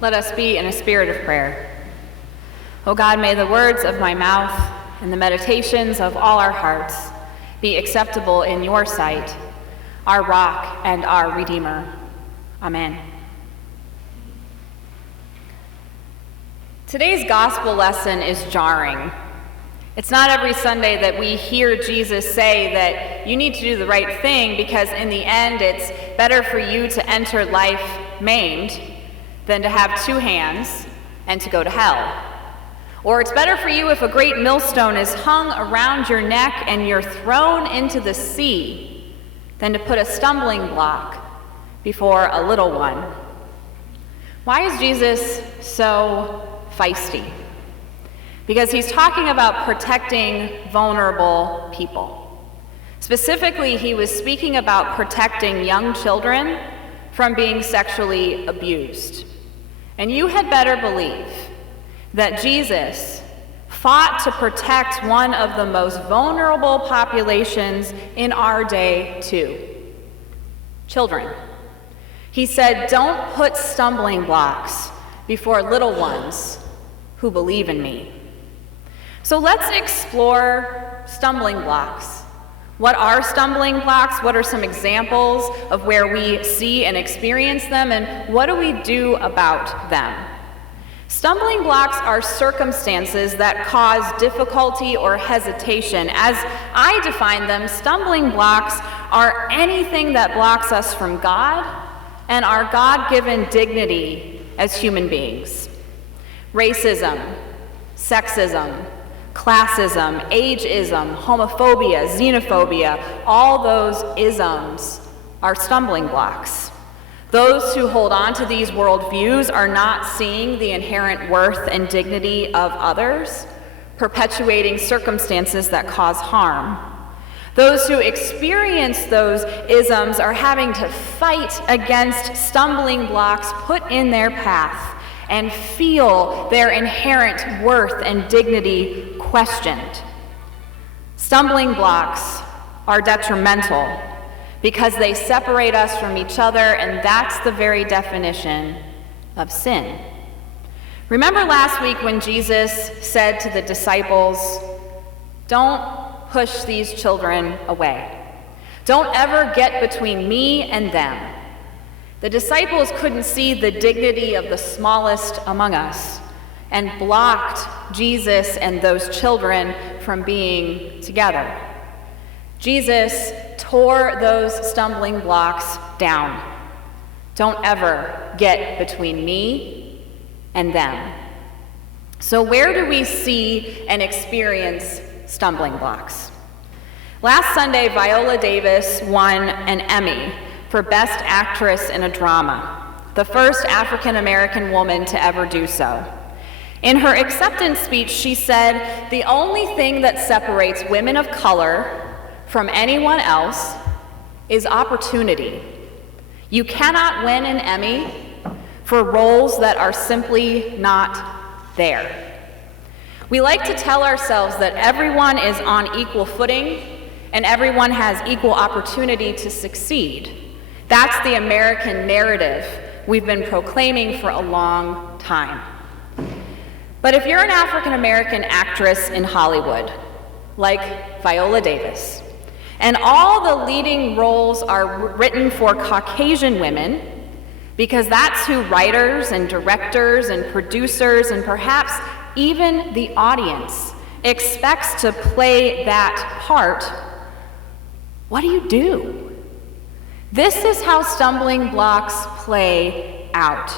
Let us be in a spirit of prayer. O God, may the words of my mouth and the meditations of all our hearts be acceptable in your sight, our rock and our Redeemer. Amen. Today's gospel lesson is jarring. It's not every Sunday that we hear Jesus say that you need to do the right thing because in the end it's better for you to enter life maimed than to have two hands and to go to hell. Or it's better for you if a great millstone is hung around your neck and you're thrown into the sea than to put a stumbling block before a little one. Why is Jesus so feisty? Because he's talking about protecting vulnerable people. Specifically, he was speaking about protecting young children from being sexually abused. And you had better believe that Jesus fought to protect one of the most vulnerable populations in our day too: children. He said, "Don't put stumbling blocks before little ones who believe in me." So let's explore stumbling blocks. What are stumbling blocks? What are some examples of where we see and experience them, and what do we do about them? Stumbling blocks are circumstances that cause difficulty or hesitation. As I define them, stumbling blocks are anything that blocks us from God and our God-given dignity as human beings. Racism, sexism, classism, ageism, homophobia, xenophobia, all those isms are stumbling blocks. Those who hold on to these worldviews are not seeing the inherent worth and dignity of others, perpetuating circumstances that cause harm. Those who experience those isms are having to fight against stumbling blocks put in their path and feel their inherent worth and dignity questioned. Stumbling blocks are detrimental because they separate us from each other, and that's the very definition of sin. Remember last week when Jesus said to the disciples, "Don't push these children away. Don't ever get between me and them." The disciples couldn't see the dignity of the smallest among us and blocked Jesus and those children from being together. Jesus tore those stumbling blocks down. Don't ever get between me and them. So where do we see and experience stumbling blocks? Last Sunday, Viola Davis won an Emmy for Best Actress in a Drama, the first African-American woman to ever do so. In her acceptance speech, she said, "The only thing that separates women of color from anyone else is opportunity. You cannot win an Emmy for roles that are simply not there." We like to tell ourselves that everyone is on equal footing and everyone has equal opportunity to succeed. That's the American narrative we've been proclaiming for a long time. But if you're an African-American actress in Hollywood, like Viola Davis, and all the leading roles are written for Caucasian women, because that's who writers and directors and producers and perhaps even the audience expects to play that part, what do? This is how stumbling blocks play out.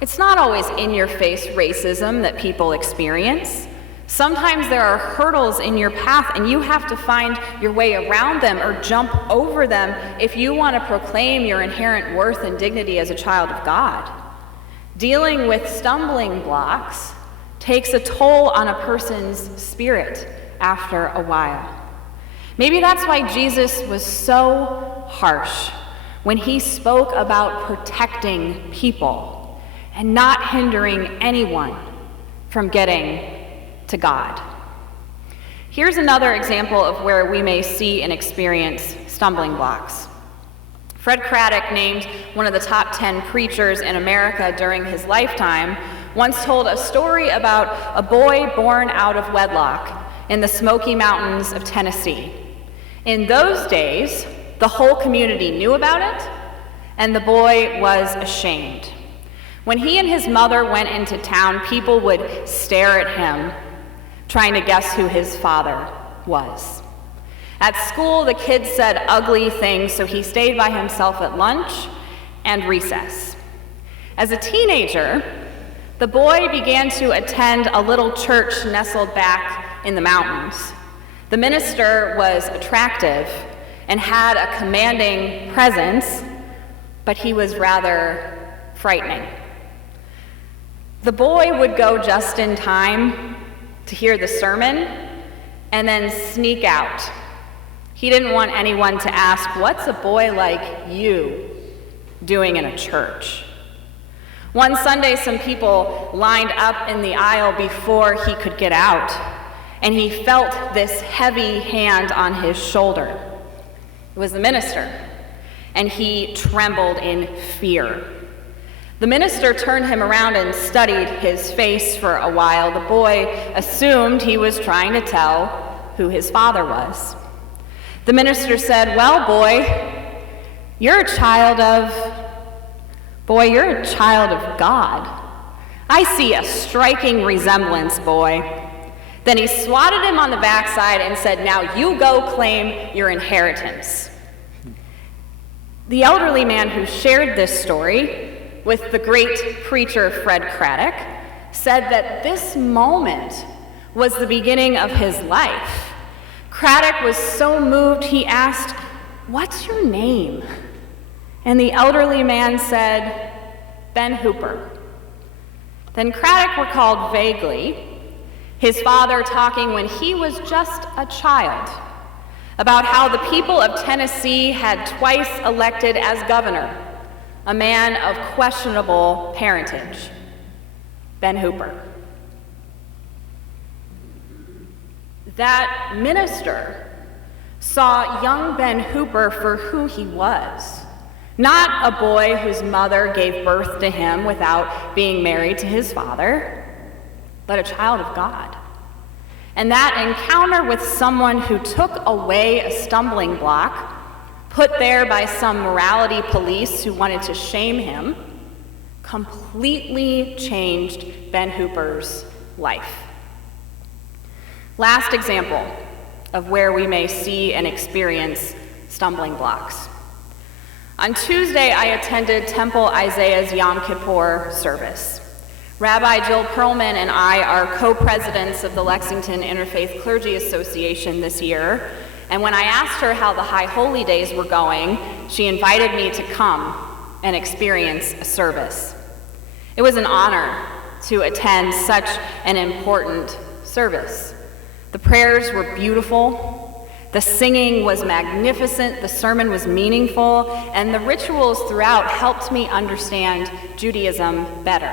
It's not always in-your-face racism that people experience. Sometimes there are hurdles in your path and you have to find your way around them or jump over them if you want to proclaim your inherent worth and dignity as a child of God. Dealing with stumbling blocks takes a toll on a person's spirit after a while. Maybe that's why Jesus was so harsh when he spoke about protecting people and not hindering anyone from getting to God. Here's another example of where we may see and experience stumbling blocks. Fred Craddock, named one of the top 10 preachers in America during his lifetime, once told a story about a boy born out of wedlock in the Smoky Mountains of Tennessee. In those days, the whole community knew about it, and the boy was ashamed. When he and his mother went into town, people would stare at him, trying to guess who his father was. At school, the kid said ugly things, so he stayed by himself at lunch and recess. As a teenager, the boy began to attend a little church nestled back in the mountains. The minister was attractive and had a commanding presence, but he was rather frightening. The boy would go just in time to hear the sermon and then sneak out. He didn't want anyone to ask, "What's a boy like you doing in a church?" One Sunday, some people lined up in the aisle before he could get out, and he felt this heavy hand on his shoulder. It was the minister, and he trembled in fear. The minister turned him around and studied his face for a while. The boy assumed he was trying to tell who his father was. The minister said, "Well, boy, you're a child of God. I see a striking resemblance, boy." Then he swatted him on the backside and said, "Now you go claim your inheritance." The elderly man who shared this story with the great preacher Fred Craddock said that this moment was the beginning of his life. Craddock was so moved, he asked, "What's your name?" And the elderly man said, "Ben Hooper." Then Craddock recalled vaguely his father talking when he was just a child about how the people of Tennessee had twice elected as governor a man of questionable parentage, Ben Hooper. That minister saw young Ben Hooper for who he was, not a boy whose mother gave birth to him without being married to his father, but a child of God. And that encounter with someone who took away a stumbling block, put there by some morality police who wanted to shame him, completely changed Ben Hooper's life. Last example of where we may see and experience stumbling blocks. On Tuesday, I attended Temple Isaiah's Yom Kippur service. Rabbi Jill Perlman and I are co-presidents of the Lexington Interfaith Clergy Association this year, and when I asked her how the High Holy Days were going, she invited me to come and experience a service. It was an honor to attend such an important service. The prayers were beautiful, the singing was magnificent, the sermon was meaningful, and the rituals throughout helped me understand Judaism better.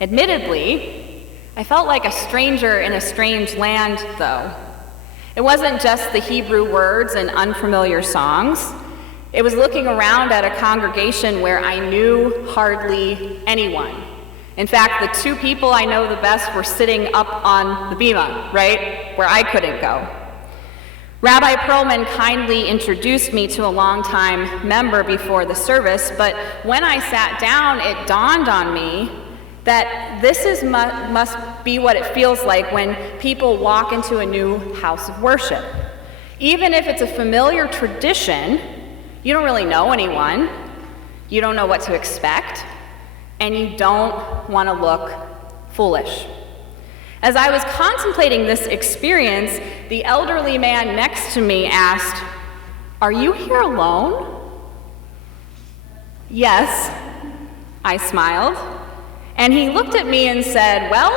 Admittedly, I felt like a stranger in a strange land, though. It wasn't just the Hebrew words and unfamiliar songs. It was looking around at a congregation where I knew hardly anyone. In fact, the two people I know the best were sitting up on the bima, right, where I couldn't go. Rabbi Perlman kindly introduced me to a longtime member before the service, but when I sat down, it dawned on me that this must be what it feels like when people walk into a new house of worship. Even if it's a familiar tradition, you don't really know anyone, you don't know what to expect, and you don't want to look foolish. As I was contemplating this experience, the elderly man next to me asked, "Are you here alone?" "Yes," I smiled, and he looked at me and said, "Well,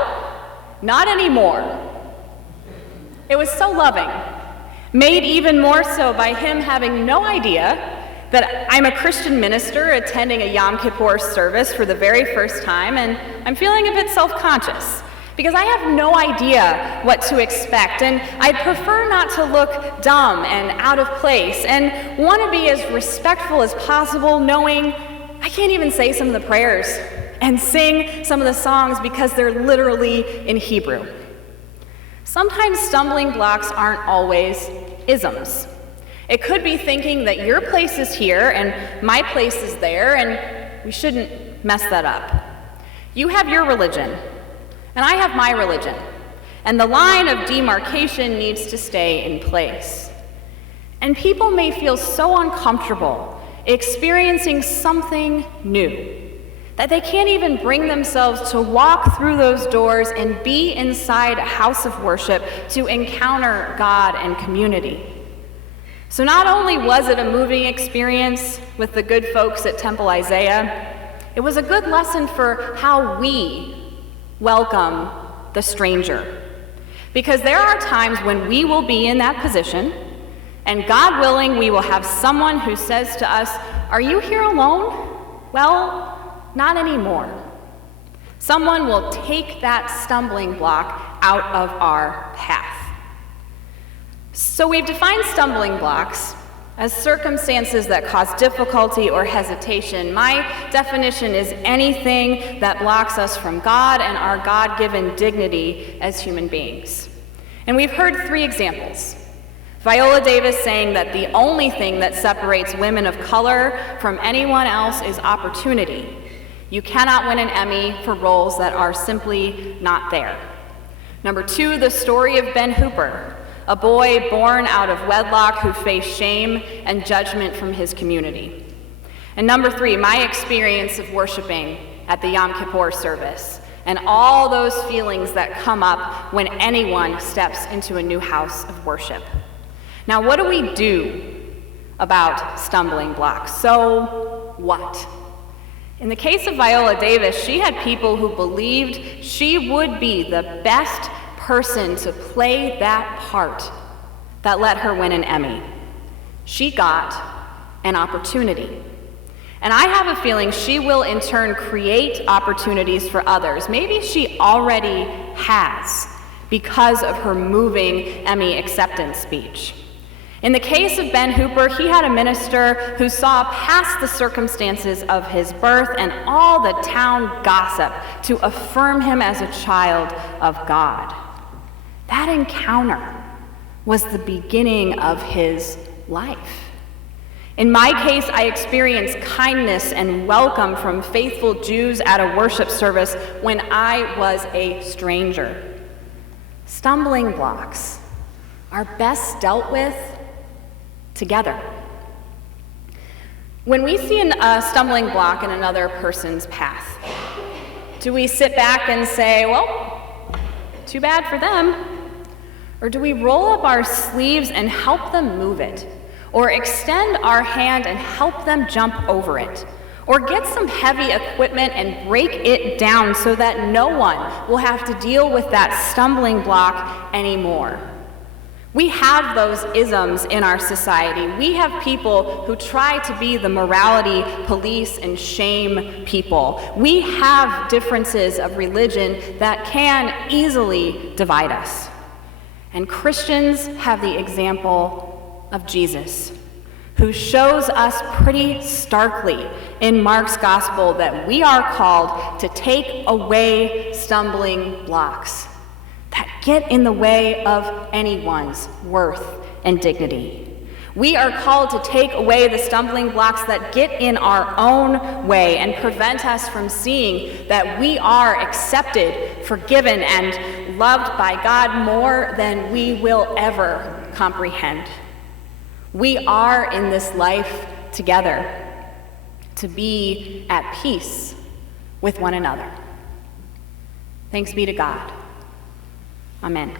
not anymore." It was so loving, made even more so by him having no idea that I'm a Christian minister attending a Yom Kippur service for the very first time, and I'm feeling a bit self-conscious because I have no idea what to expect, and I'd prefer not to look dumb and out of place, and want to be as respectful as possible, knowing I can't even say some of the prayers and sing some of the songs because they're literally in Hebrew. Sometimes stumbling blocks aren't always isms. It could be thinking that your place is here and my place is there, and we shouldn't mess that up. You have your religion, and I have my religion, and the line of demarcation needs to stay in place. And people may feel so uncomfortable experiencing something new that they can't even bring themselves to walk through those doors and be inside a house of worship to encounter God and community. So not only was it a moving experience with the good folks at Temple Isaiah, it was a good lesson for how we welcome the stranger. Because there are times when we will be in that position, and God willing, we will have someone who says to us, "Are you here alone?" Well, not anymore. Someone will take that stumbling block out of our path. So we've defined stumbling blocks as circumstances that cause difficulty or hesitation. My definition is anything that blocks us from God and our God-given dignity as human beings. And we've heard 3 examples. Viola Davis saying that the only thing that separates women of color from anyone else is opportunity. You cannot win an Emmy for roles that are simply not there. Number 2, the story of Ben Hooper, a boy born out of wedlock who faced shame and judgment from his community. And number 3, my experience of worshiping at the Yom Kippur service and all those feelings that come up when anyone steps into a new house of worship. Now, what do we do about stumbling blocks? So what? In the case of Viola Davis, she had people who believed she would be the best person to play that part that let her win an Emmy. She got an opportunity. And I have a feeling she will in turn create opportunities for others. Maybe she already has because of her moving Emmy acceptance speech. In the case of Ben Hooper, he had a minister who saw past the circumstances of his birth and all the town gossip to affirm him as a child of God. That encounter was the beginning of his life. In my case, I experienced kindness and welcome from faithful Jews at a worship service when I was a stranger. Stumbling blocks are best dealt with together. When we see a stumbling block in another person's path, do we sit back and say, well, too bad for them? Or do we roll up our sleeves and help them move it? Or extend our hand and help them jump over it? Or get some heavy equipment and break it down so that no one will have to deal with that stumbling block anymore? We have those isms in our society. We have people who try to be the morality police and shame people. We have differences of religion that can easily divide us. And Christians have the example of Jesus, who shows us pretty starkly in Mark's gospel that we are called to take away stumbling blocks that get in the way of anyone's worth and dignity. We are called to take away the stumbling blocks that get in our own way and prevent us from seeing that we are accepted, forgiven, and loved by God more than we will ever comprehend. We are in this life together to be at peace with one another. Thanks be to God. Amen.